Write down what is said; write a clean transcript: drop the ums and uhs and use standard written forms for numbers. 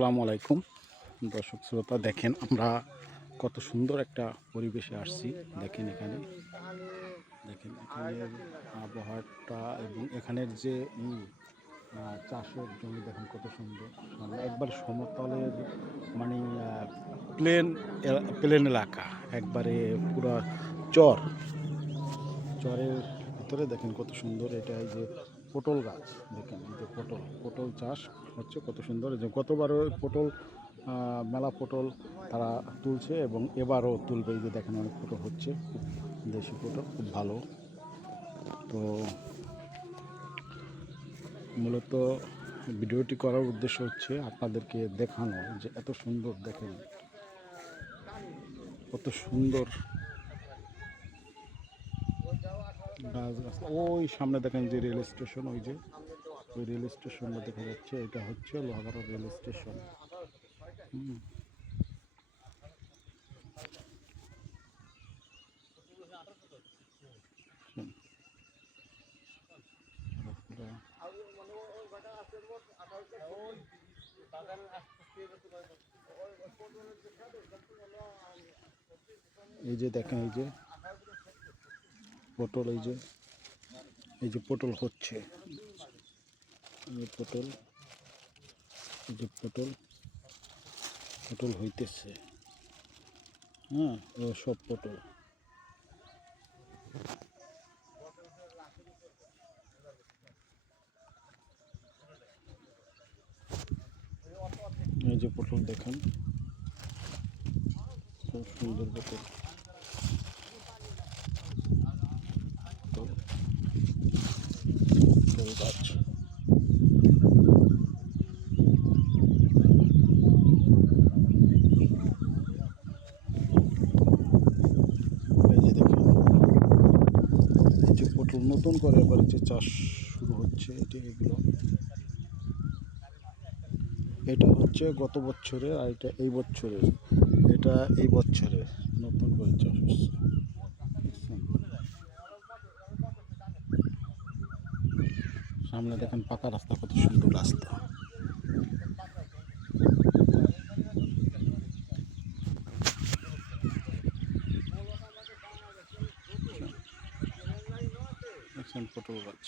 আসসালামু আলাইকুম দর্শক শ্রোতা, দেখেন আমরা কত সুন্দর একটা পরিবেশে আসছি। দেখেন এখানের আবহাওয়াটা এবং এখানের যে চাষের জমি দেখেন কত সুন্দর। মানে একবার সমতলের মানে প্লেন এলাকা, একবারে পুরা চর চরের ভিতরে দেখেন কত সুন্দর। এটা এই যে পটল গাছ, দেখেন এই যে পটল চাষ হচ্ছে কত সুন্দর। এই যে গতবারও পটল মেলা পটল তারা তুলছে এবং এবারও তুলবে। এই যে দেখেন অনেক পটল হচ্ছে, খুব দেশি পটল, খুব ভালো। তো মূলত ভিডিওটি করার উদ্দেশ্য হচ্ছে আপনাদেরকে দেখানো যে এত সুন্দর, দেখেন কত সুন্দর ওই সামনে দেখেন যে রেল স্টেশন, ওই যে ওই রেল স্টেশনটা দেখা যাচ্ছে, এটা হচ্ছে লোহাগাড়া রেল স্টেশন। এই যে দেখেন এই যে পটল, এই যে পটল হচ্ছে, পটল, এই যে পটল হইতেছে। হ্যাঁ, সব পটল। এই যে পটল দেখেন, খুব সুন্দর পটল। গাছ পটল নতুন করে এবার যে চাষ শুরু হচ্ছে, এটা হচ্ছে গত বছরের, আর এটা এই বছরের, এটা এই বছরের নতুন করে চাষ হচ্ছে। সামনে দেখেন পাকা রাস্তা, কত সুন্দর রাস্তা। দেখছেন পটল গাছ।